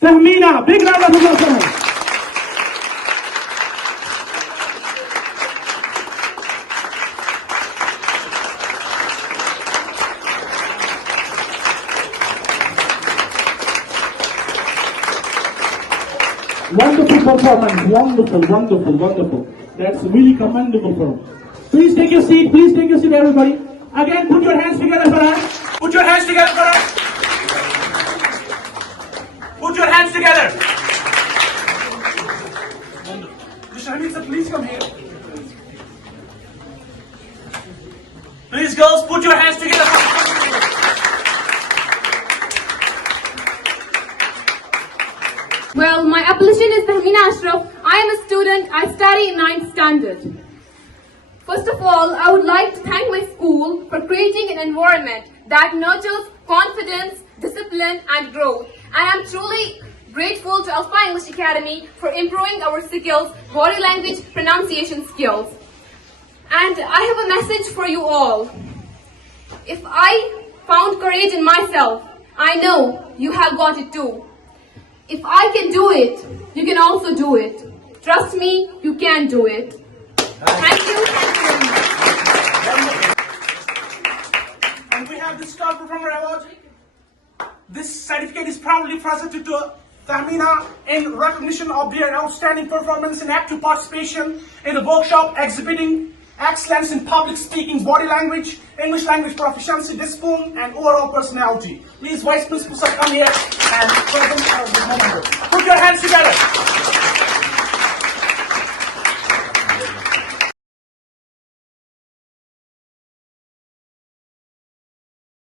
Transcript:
Tahmina. Big round of applause for her. Wonderful performance, wonderful. That's really commendable for her. Please take your seat, everybody. Again, put your hands together for her. Put your hands together for her. Put your hands together. Mr. Hamid sir, please come here. Please girls, put your hands together. Well, my appellation is Tahmina Ashraf. I am a student. I study in 9th standard. First of all, I would like to thank my school for creating an environment that nurtures confidence, discipline, and growth. And I'm truly grateful to Alpha English Academy for improving our skills, body language, pronunciation skills. And I have a message for you all. If I found courage in myself, I know you have got it too. If I can do it, you can also do it. Trust me, you can do it. Thank you. And we have the Star Performer Award. This certificate is proudly presented to Tahmina in recognition of their outstanding performance and active participation in the workshop exhibiting excellence in public speaking, body language, English language proficiency, discipline, and overall personality. Please, Vice Principal, sir, come here and present the member. Put your hands together.